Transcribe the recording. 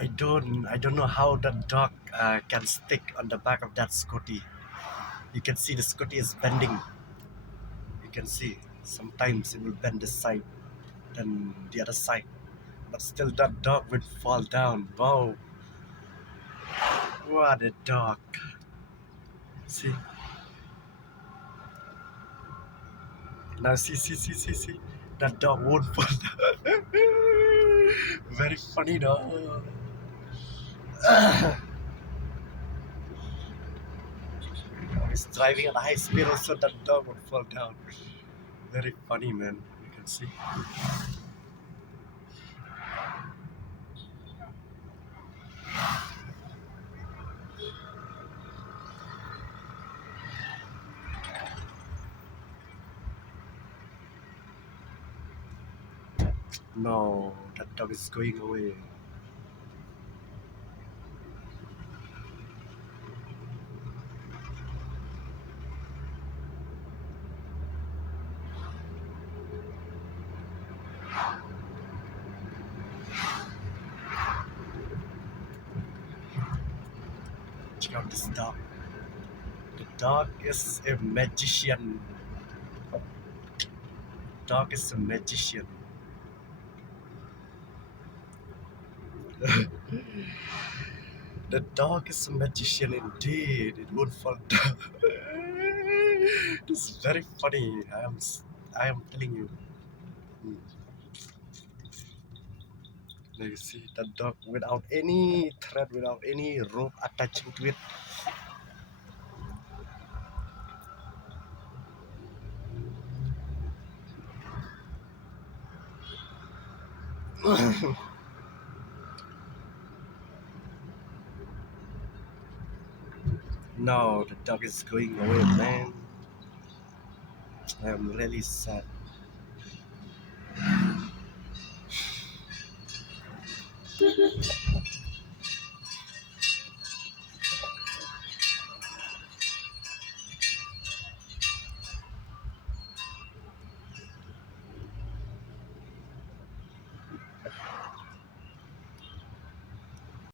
I don't know how the dog can stick on the back of that scooty. You can see the scooty is bending. You can see sometimes it will bend this side, then the other side. But still that dog will fall down. Wow, what a dog. See, now see. That dog won't fall down. Very funny dog. He's driving at high speed also that dog would fall down. Very funny man. You can see. No, that dog is going away. Check out this dog. The dog is a magician. Dog is a magician. The dog is a magician indeed. It won't fall down. This is very funny. I am telling you. Hmm. Now you see that dog without any thread, without any rope attaching to it. No, the dog is going away, man. I am really sad.